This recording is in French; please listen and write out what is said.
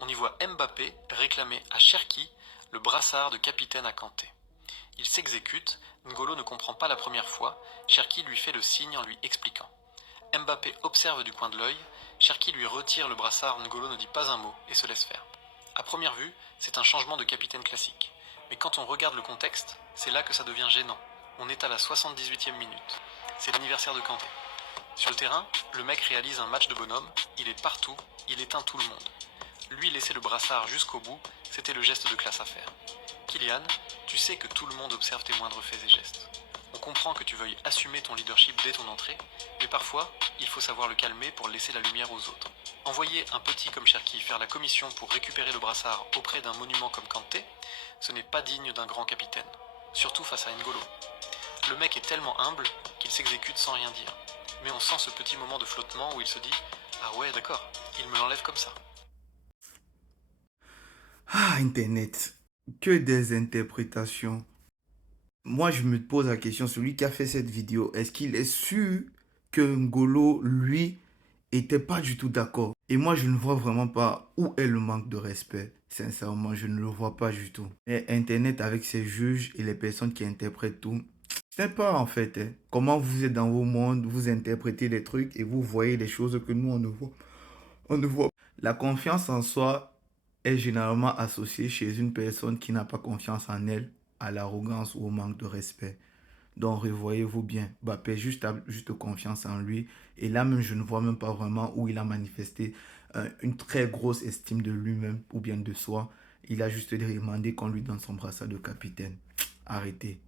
On y voit Mbappé réclamer à Cherki le brassard de capitaine à Kanté. Il s'exécute, N'Golo ne comprend pas la première fois, Cherki lui fait le signe en lui expliquant. Mbappé observe du coin de l'œil, Cherki lui retire le brassard, N'Golo ne dit pas un mot et se laisse faire. A première vue, c'est un changement de capitaine classique. Mais quand on regarde le contexte, c'est là que ça devient gênant. On est à la 78e minute. C'est l'anniversaire de Kanté. Sur le terrain, le mec réalise un match de bonhomme, il est partout, il éteint tout le monde. Lui laisser le brassard jusqu'au bout, c'était le geste de classe à faire. Kylian, tu sais que tout le monde observe tes moindres faits et gestes. On comprend que tu veuilles assumer ton leadership dès ton entrée, mais parfois, il faut savoir le calmer pour laisser la lumière aux autres. Envoyer un petit comme Cherki faire la commission pour récupérer le brassard auprès d'un monument comme Kanté, ce n'est pas digne d'un grand capitaine, surtout face à N'Golo. Le mec est tellement humble qu'il s'exécute sans rien dire. Mais on sent ce petit moment de flottement où il se dit « Ah ouais, d'accord, il me l'enlève comme ça ». Ah, Internet, que des interprétations. Moi, je me pose la question, celui qui a fait cette vidéo, est-ce qu'il est sûr que Ngolo, lui, était pas du tout d'accord? Et moi, je ne vois vraiment pas où est le manque de respect. Sincèrement, je ne le vois pas du tout. Et Internet, avec ses juges et les personnes qui interprètent tout, je sais pas en fait, hein. Comment vous êtes dans vos mondes, vous interprétez des trucs et vous voyez des choses que nous, on ne voit. On ne voit. La confiance en soi est généralement associée chez une personne qui n'a pas confiance en elle à l'arrogance ou au manque de respect. Donc, revoyez-vous bien, Mbappé juste confiance en lui. Et là même, je ne vois même pas vraiment où il a manifesté une très grosse estime de lui-même ou bien de soi. Il a juste demandé qu'on lui donne son brassard de capitaine. Arrêtez.